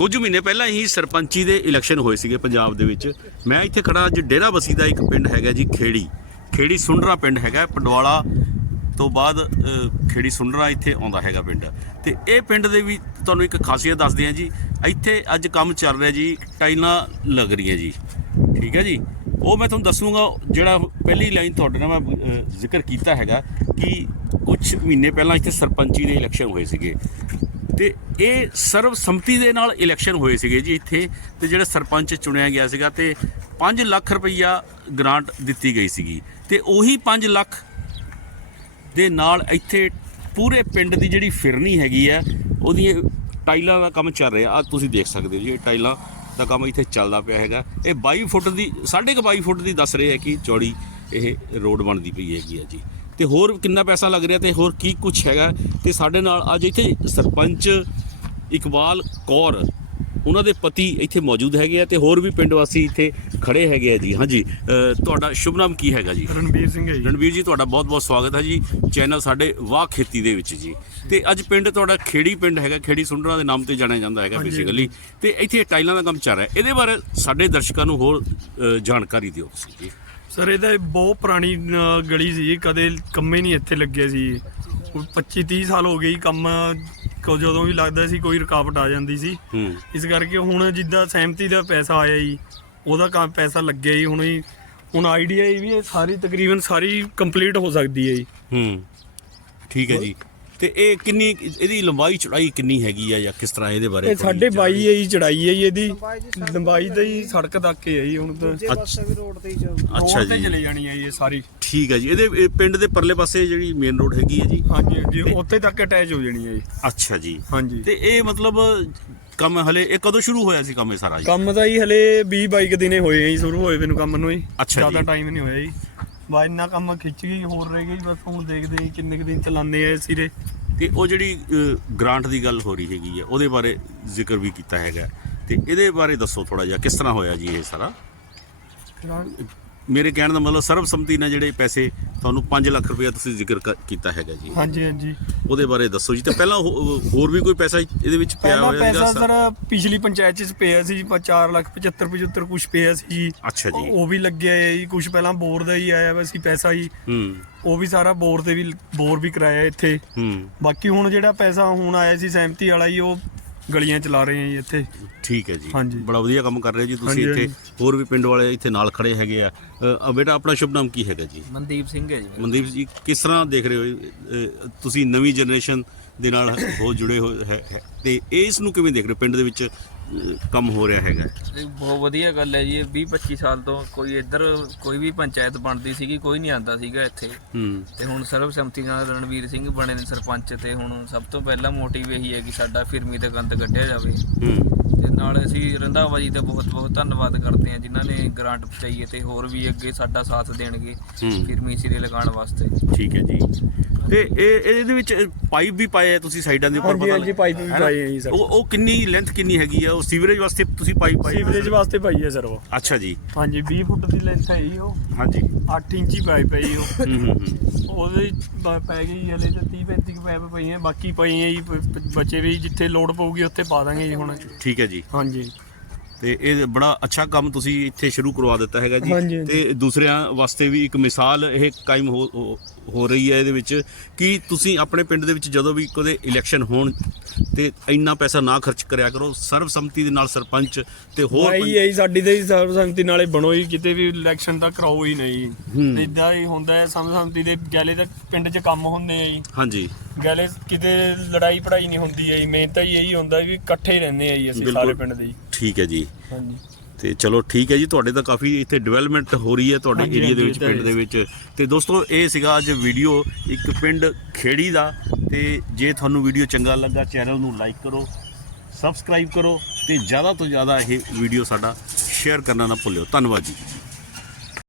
ਕੁਝ ਮਹੀਨੇ ਪਹਿਲਾਂ ਹੀ ਸਰਪੰਚੀ ਦੇ ਇਲੈਕਸ਼ਨ ਹੋਏ ਸੀਗੇ ਪੰਜਾਬ ਦੇ ਵਿੱਚ। ਮੈਂ ਇੱਥੇ ਖੜਾ ਅੱਜ ਡੇਰਾ ਬਸੀ ਦਾ ਇੱਕ ਪਿੰਡ ਹੈਗਾ ਜੀ, ਖੇੜੀ। ਖੇੜੀ ਸੁੰਡਰਾ ਪਿੰਡ ਹੈਗਾ, ਪੰਡਵਾਲਾ ਤੋਂ ਬਾਅਦ ਖੇੜੀ ਸੁੰਡਰਾ ਇੱਥੇ ਆਉਂਦਾ ਹੈਗਾ ਪਿੰਡ। ਤੇ ਇਹ ਪਿੰਡ ਦੇ ਵੀ ਤੁਹਾਨੂੰ ਇੱਕ ਖਾਸੀਅਤ ਦੱਸਦੇ ਹਾਂ ਜੀ, ਇੱਥੇ ਅੱਜ ਕੰਮ ਚੱਲ ਰਿਹਾ ਜੀ, ਟਾਈਲਾਂ ਲੱਗ ਰਹੀਆਂ ਜੀ। ਠੀਕ ਹੈ ਜੀ? ਉਹ ਮੈਂ ਤੁਹਾਨੂੰ ਦੱਸੂਗਾ, ਜਿਹੜਾ ਪਹਿਲੀ ਲਾਈਨ ਤੁਹਾਡੇ ਨਾਲ ਮੈਂ ਜ਼ਿਕਰ ਕੀਤਾ ਹੈਗਾ ਕਿ ਕੁਝ ਮਹੀਨੇ ਪਹਿਲਾਂ ਇੱਥੇ ਸਰਪੰਚੀ ਦੇ ਇਲੈਕਸ਼ਨ ਹੋਏ ਸੀਗੇ। ਤੇ ਇਹ ਸਰਵਸੰਮਤੀ ਦੇ ਨਾਲ ਇਲੈਕਸ਼ਨ ਹੋਏ ਸੀਗੇ ਜੀ ਇੱਥੇ ਤੇ ਜਿਹੜਾ ਸਰਪੰਚ ਚੁਣਿਆ ਗਿਆ ਸੀਗਾ ਤੇ 5 ਲੱਖ ਰੁਪਈਆ ਗ੍ਰਾਂਟ ਦਿੱਤੀ ਗਈ ਸੀਗੀ ਤੇ ਉਹੀ 5 ਲੱਖ ਦੇ ਨਾਲ ਇੱਥੇ ਪੂਰੇ ਪਿੰਡ ਦੀ ਜਿਹੜੀ ਫਿਰਨੀ ਹੈਗੀ ਆ, ਉਹਦੀ ਟਾਈਲਾਂ ਦਾ ਕੰਮ ਚੱਲ ਰਿਹਾ। ਆ ਤੁਸੀਂ ਦੇਖ ਸਕਦੇ ਹੋ ਜੀ, ਇਹ ਟਾਈਲਾਂ ਦਾ ਕੰਮ ਇੱਥੇ ਚੱਲਦਾ ਪਿਆ ਹੈਗਾ। ਇਹ 22 ਫੁੱਟ ਦੀ, ਸਾਢੇ ਕੁ 22 ਫੁੱਟ ਦੀ ਦੱਸ ਰਹੇ ਹੈ ਕਿ ਚੌੜੀ ਇਹ ਰੋਡ ਬਣਦੀ ਪਈ ਹੈਗੀ ਆ ਜੀ। ਤੇ ਹੋਰ ਕਿੰਨਾ ਪੈਸਾ ਲੱਗ ਰਿਹਾ ਤੇ ਹੋਰ ਕੀ ਕੁਝ ਹੈਗਾ? ਤੇ ਸਾਡੇ ਨਾਲ ਅੱਜ ਇੱਥੇ ਸਰਪੰਚ ਇਕਬਾਲ ਕੌਰ ਉਹਨਾਂ ਦੇ ਪਤੀ ਇੱਥੇ ਮੌਜੂਦ ਹੈਗੇ ਆ ਤੇ ਹੋਰ ਵੀ ਪਿੰਡ ਵਾਸੀ ਇੱਥੇ ਖੜੇ ਹੈਗੇ ਆ ਜੀ। ਹਾਂਜੀ ਤੁਹਾਡਾ ਸ਼ੁਭ ਨਾਮ ਕੀ ਹੈਗਾ ਜੀ? ਰਣਬੀਰ ਸਿੰਘ ਹੈ ਜੀ। ਰਣਵੀਰ ਜੀ ਤੁਹਾਡਾ ਬਹੁਤ-ਬਹੁਤ ਸਵਾਗਤ ਹੈ ਜੀ ਚੈਨਲ ਸਾਡੇ ਵਾਹ ਖੇਤੀ ਦੇ ਵਿੱਚ ਜੀ। ਤੇ ਅੱਜ ਪਿੰਡ ਤੁਹਾਡਾ ਖੇੜੀ ਪਿੰਡ ਹੈਗਾ ਖੇੜੀ ਸੁੰਡਰਾਂ ਦੇ ਨਾਮ ਤੇ ਜਾਣਿਆ ਜਾਂਦਾ ਹੈਗਾ ਬੇਸਿਕਲੀ ਤੇ ਇੱਥੇ ਟਾਈਲਾਂ ਦਾ ਕੰਮ ਚੱਲ ਰਿਹਾ। ਇਹਦੇ ਬਾਰੇ ਸਾਡੇ ਦਰਸ਼ਕਾਂ ਨੂੰ ਹੋਰ ਜਾਣਕਾਰੀ ਦਿਓ ਤੁਸੀਂ ਜੀ। ਸਰ ਇਹਦਾ ਇਹ ਬਹੁਤ ਪੁਰਾਣੀ ਅ, ਗਲੀ ਸੀ। ਕਦੇ ਕੰਮੇ ਨਹੀਂ ਇੱਥੇ ਲੱਗਿਆ ਸੀ 25 30 ਸਾਲ ਹੋ ਗਏ ਜੀ ਕੰਮ ਕੋ ਜਦੋਂ ਵੀ ਲੱਗਦਾ ਸੀ ਕੋਈ ਰੁਕਾਵਟ ਆ ਜਾਂਦੀ ਸੀ। ਹੂੰ। ਇਸ ਕਰਕੇ ਹੁਣ ਜਿੱਦਾਂ ਸਹਿਮਤੀ ਦਾ ਪੈਸਾ ਆਇਆ ਜੀ ਉਹਦਾ ਕੰਮ ਪੈਸਾ ਲੱਗਿਆ ਜੀ। ਹੁਣ ਜੀ ਹੁਣ ਆਈਡੀਆ ਵੀ ਇਹ ਸਾਰੀ ਤਕਰੀਬਨ ਸਾਰੀ ਕੰਪਲੀਟ ਹੋ ਸਕਦੀ ਹੈ ਜੀ। ਹੂੰ। ਠੀਕ ਹੈ ਜੀ। ਤੇ ਇਹ ਕਿੰਨੀ ਇਹਦੀ ਲੰਬਾਈ ਚੌੜਾਈ ਕਿੰਨੀ ਹੈਗੀ ਆ ਜਾਂ ਕਿਸ ਤਰ੍ਹਾਂ ਇਹਦੇ ਬਾਰੇ ਇਹ ਸਾਡੇ ਜਾਣਕਾਰੀ- 22 ਹੈ ਜੀ ਚੜਾਈ ਹੈ ਜੀ ਇਹਦੀ। ਲੰਬਾਈ ਤਾਂ ਜੀ ਸੜਕ ਤੱਕ ਹੀ ਹੈ ਜੀ ਹੁਣ ਤਾਂ। ਜੇ ਪਾਸੇ ਵੀ ਰੋਡ ਤੇ ਹੀ ਚੱਲ ਅੱਛਾ ਤੇ ਜੀ। ਚਲੇ ਜਾਣੀ ਹੈ ਜੀ ਇਹ ਸਾਰੀ। ਠੀਕ ਹੈ ਜੀ। ਇਹਦੇ ਇਹ ਪਿੰਡ ਦੇ ਪਰਲੇ ਪਾਸੇ ਜਿਹੜੀ ਮੇਨ ਰੋਡ ਹੈਗੀ ਹੈ ਜੀ? ਹਾਂਜੀ ਜੀ ਉੱਥੇ ਤੱਕ ਅਟੈਚ ਹੋ ਜਾਣੀ ਹੈ ਜੀ। ਅੱਛਾ ਜੀ। ਹਾਂਜੀ। ਤੇ ਇਹ ਮਤਲਬ ਕੰਮ ਹਲੇ ਇਹ ਕਦੋਂ ਸ਼ੁਰੂ ਹੋਇਆ ਸੀ ਕੰਮ ਇਹ ਸਾਰਾ ਜੀ? ਕੰਮ ਤਾਂ ਜੀ ਹਲੇ 20 22 ਦਿਨੇ ਹੋਏ ਆ ਜੀ ਸ਼ੁਰੂ ਹੋਏ ਮੈਨੂੰ ਕੰਮ ਨੂੰ ਜੀ। ਅੱਛਾ ਜ਼ਿਆਦਾ। ਟਾਈਮ ਨਹੀਂ ਹੋਇਆ ਜੀ। ਬਾ ਇੰਨਾ ਕੰਮ ਖਿੱਚ ਗਈ ਹੋਰ ਰਹਿ ਗਈ ਬਸ ਹੁਣ ਦੇਖਦੇ ਹਾਂ ਕਿੰਨੇ ਕੁ ਦਿਨ ਚਲਾਉਂਦੇ ਆ ਇਹ ਸਿਰੇ। ਤੇ ਉਹ ਜਿਹੜੀ ਗ੍ਰਾਂਟ ਦੀ ਗੱਲ ਹੋ ਰਹੀ ਹੈਗੀ ਹੈ ਉਹਦੇ ਬਾਰੇ ਜ਼ਿਕਰ ਵੀ ਕੀਤਾ ਹੈਗਾ। ਤੇ ਇਹਦੇ ਬਾਰੇ ਦੱਸੋ ਥੋੜਾ ਜਿਹਾ ਕਿਸ ਤਰ੍ਹਾਂ ਹੋਇਆ ਜੀ ਇਹ ਸਾਰਾ? ਮੇਰੇ ਕਹਿਣ ਦਾ ਮਤਲਬ ਸਰਬਸੰਮਤੀ ਨਾਲ ਜਿਹੜੇ ਪੈਸੇ ਤੁਹਾਨੂੰ 5 ਲੱਖ ਰੁਪਏ ਤੁਸੀਂ ਜ਼ਿਕਰ ਕ- ਕੀਤਾ ਹੈਗਾ ਜੀ। ਹਾਂਜੀ ਹਾਂਜੀ। ਉਹਦੇ ਬਾਰੇ ਦੱਸੋ ਜੀ। ਤੇ ਪਹਿਲਾਂ ਹੋ- ਹੋਰ ਵੀ ਕੋਈ ਪੈਸਾ ਇਹਦੇ ਵਿੱਚ ਪਿਆ ਪਹਿਲਾ ਹੋਇਆ ਪੈਸਾ ਸਰ ਪਿਛਲੀ ਪੰਚਾਇਤ ਚ ਪਿਆ ਸੀ 4 ਲੱਖ 75 75 ਕੁਝ ਪਿਆ ਸੀ ਜੀ। ਅੱਛਾ ਜੀ। ਉਹ ਵੀ ਲੱਗਿਆ ਹੈ ਜੀ ਕੁਝ ਪਹਿਲਾਂ ਬੋਰ ਦਾ ਹੀ ਆਇਆ ਵਾ ਸੀ ਪੈਸਾ ਜੀ। ਹੂੰ। ਉਹ ਵੀ ਸਾਰਾ ਬੋਰ ਤੇ ਵੀ ਬੋਰ ਵੀ ਕਰਾਇਆ ਇੱਥੇ। ਹੂੰ। ਬਾਕੀ ਹੁਣ ਜਿਹੜਾ ਪੈਸਾ ਹੁਣ ਆਇਆ ਸੀ ਸਹਿਮਤੀ ਵਾਲਾ ਜੀ ਉਹ ਗਲੀਆਂ ਚਲਾ ਰਹੇ ਆ ਜੀ ਇੱਥੇ। ਠੀਕ ਹੈ ਜੀ। ਹਾਂਜੀ। ਬੜਾ ਵਧੀਆ ਕੰਮ ਕਰ ਰਹੇ ਹੋ ਜੀ ਤੁਸੀਂ ਹਾਂਜੀ, ਇੱਥੇ। ਹੋਰ ਵੀ ਪਿੰਡ ਵਾਲੇ ਇੱਥੇ ਨਾਲ ਖੜੇ ਹੈਗੇ ਆ। ਅ, ਅ, ਬੇਟਾ ਆਪਣਾ ਸ਼ੁਭ ਨਾਮ ਕੀ ਹੈਗਾ ਜੀ? ਮਨਦੀਪ ਸਿੰਘ ਹੈ ਜੀ ਮਨਦੀਪ ਜੀ ਕਿਸ ਤਰ੍ਹਾਂ ਦੇਖ ਰਹੇ ਹੋ ਅ, ਤੁਸੀਂ ਨਵੀਂ ਜਨਰੇਸ਼ਨ ਦੇ ਨਾਲ ਹੋ ਜੁੜੇ ਹੋਏ ਹੈ ਹੈ- ਤੇ ਇਸ ਨੂੰ ਕਿਵੇਂ ਦੇਖ ਰਹੇ ਹੋ? ਪਿੰਡ ਦੇ ਵਿੱਚ ਕੰਮ ਹੋ ਰਿਹਾ ਹੈਗਾ। ਇਹ ਬਹੁਤ ਵਧੀਆ ਗੱਲ ਹੈ ਜੀ ਇਹ 20 25 ਸਾਲ ਤੋਂ ਕੋਈ ਇੱਧਰ ਕੋਈ ਵੀ ਪੰਚਾਇਤ ਬਣਦੀ ਸੀਗੀ ਕੋਈ ਨਹੀਂ ਆਂਦਾ ਸੀਗਾ ਇੱਥੇ। ਹੂੰ। ਤੇ ਹੁਣ ਸਰਬਸੰਮਤੀ ਨਾਲ ਰਣਵੀਰ ਸਿੰਘ ਬਣੇ ਨੇ ਸਰਪੰਚ ਤੇ ਹੁਣ ਸਭ ਤੋਂ ਪਹਿਲਾ ਮੋਟਿਵ ਇਹੀ ਹੈ ਕਿ ਸਾਡਾ ਫਿਰਮੀ ਤੇ ਗੰਦ ਕੱਢਿਆ ਜਾਵੇ। ਹੂੰ। ਤੇ ਨਾਲ ਅਸੀਂ ਰੰਧਾਵਾ ਜੀ ਦਾ ਬਹੁਤ ਬਹੁਤ ਧੰਨਵਾਦ ਕਰਦੇ ਹਾਂ ਜਿਨ੍ਹਾਂ ਨੇ ਗ੍ਰਾਂਟ ਪਹੁੰਚਾਈ ਹੈ ਤੇ ਹੋਰ ਵੀ ਅੱਗੇ ਸਾਡਾ ਸਾਥ ਦੇਣਗੇ ਹੂੰ। ਫਿਰਮੀ ਸਿਰੇ ਲਗਾਉਣ ਵਾਸਤੇ। ਠੀਕ ਹੈ ਜੀ। ਤੇ ਇਹ ਇਹਦੇ ਵਿੱਚ ਪਾਈਪ ਵੀ ਪਾਏ ਆ ਤੁਸੀਂ ਸਾਈਡਾਂ ਦੇ ਉੱਪਰ ਹਾਂਜੀ ਪਤਾ ਹਾਂਜੀ ਪਾਈਪ ਵੀ ਹੈ? ਪਾਏ ਆ ਜੀ ਸਰ। ਉਹ ਉਹ ਕਿੰਨੀ ਲੈਂਥ ਕਿੰਨੀ ਹੈਗੀ ਆ? ਉਹ ਸੀਵਰੇਜ ਵਾਸਤੇ ਤੁਸੀਂ ਪਾਈਪ ਪਾਈ ਸੀਵਰੇਜ ਵਾਸਤੇ ਪਾਈ ਹੈ ਸਰ ਉਹ। ਅੱਛਾ ਜੀ। ਹਾਂਜੀ 20 ਫੁੱਟ ਦੀ ਲੈਂਥ ਹੈ ਜੀ ਉਹ। ਹਾਂਜੀ। 8 ਇੰਚੀ ਪਾਈਪ ਹੈ ਜੀ ਉਹ। ਹੂੰ ਹੂੰ ਹੂੰ। ਉਹਦੇ ਬ- ਪੈ ਗਈ ਹਲੇ ਤੇ 30 35 ਪਾਈਪ ਪਈਆਂ। ਬਾਕੀ ਪਈਆਂ ਜੀ ਬ- ਬ- ਬਚੇ ਵੀ ਜਿੱਥੇ ਲੋਡ ਪਊਗੀ ਉੱਥੇ ਪਾ ਦਾਂਗੇ ਜੀ ਹੁਣ। ਠੀਕ ਹੈ ਜੀ। ਹਾਂਜੀ। ਤੇ ਇਹ ਬੜਾ ਅੱਛਾ ਕੰਮ ਤੁਸੀਂ ਇੱਥੇ ਸ਼ੁਰੂ ਕਰਵਾ ਦਿੱਤਾ ਹੈਗਾ ਜੀ। ਤੇ ਦੂਸਰਿਆਂ ਵਾਸਤੇ ਵੀ ਇੱਕ ਮਿਸਾਲ ਇਹ ਕਾਇਮ ਹੋ ਹੋ- ਰਹੀ ਹੈ ਇਹਦੇ ਵਿੱਚ ਕਿ ਤੁਸੀਂ ਆਪਣੇ ਪਿੰਡ ਦੇ ਵਿੱਚ ਜਦੋਂ ਵੀ ਕਦੇ ਇਲੈਕਸ਼ਨ ਹੋਣ ਤੇ ਇੰਨਾ ਪੈਸਾ ਨਾ ਖਰਚ ਕਰਿਆ ਕਰੋ ਸਰਬਸੰਮਤੀ ਦੇ ਨਾਲ ਸਰਪੰਚ ਤੇ ਹੋਰ ਭਾਈ ਇਹੀ ਸਾਡੀ ਤੇ ਸਰਬਸੰਮਤੀ ਨਾਲੇ ਬਣੋ ਹੀ ਕਿਤੇ ਵੀ ਇਲੈਕਸ਼ਨ ਤਾਂ ਕਰਾਓ ਹੀ ਨਹੀਂ। ਇਦਾਂ ਹੀ ਹੁੰਦਾ ਹੈ ਸਰਬਸੰਮਤੀ ਦੇ ਗੈਲੇ ਤਾਂ ਪਿੰਡ 'ਚ ਕੰਮ ਹੁੰਦੇ ਆ ਜੀ ਹਾਂਜੀ ਗੈਲੇ ਕਿਤੇ ਲੜਾਈ ਪੜਾਈ ਨਹੀਂ ਹੁੰਦੀ ਹੈ ਜੀ ਮੇਨ ਤਾਂ ਇਹੀ ਹੁੰਦਾ ਵੀ ਇਕੱਠੇ ਰਹਿੰਦੇ ਆ ਜੀ ਅਸੀਂ। ਸਾਰੇ ਪਿੰਡ ਦੇ ਜੀ ਠੀਕ ਹੈ ਜੀ। ਹਾਂਜੀ। ਤੇ ਚਲੋ ਠੀਕ ਹੈ ਜੀ ਤੁਹਾਡੇ ਤਾਂ ਕਾਫੀ ਇੱਥੇ ਡਿਵੈਲਪਮੈਂਟ ਹੋ ਰਹੀ ਹੈ ਤੁਹਾਡੇ ਹਾਂਜੀ, ਏਰੀਆ ਦੇ ਹਾਂਜੀ, ਵਿੱਚ ਇਹ ਤਾਂ ਪਿੰਡ ਦੇ। ਵਿੱਚ। ਤੇ ਦੋਸਤੋ ਇਹ ਸੀਗਾ ਅੱਜ ਵੀਡੀਓ ਇੱਕ ਪਿੰਡ ਖੇੜੀ ਦਾ। ਤੇ ਜੇ ਤੁਹਾਨੂੰ ਵੀਡੀਓ ਚੰਗਾ ਲੱਗਾ ਚੈਨਲ ਨੂੰ ਲਾਈਕ ਕਰੋ ਸਬਸਕ੍ਰਾਈਬ ਕਰੋ ਤੇ ਜ਼ਿਆਦਾ ਤੋਂ ਜ਼ਿਆਦਾ ਇਹ ਵੀਡੀਓ ਸਾਡਾ ਸ਼ੇਅਰ ਕਰਨਾ ਨਾ ਭੁੱਲਿਓ। ਧੰਨਵਾਦ ਜੀ।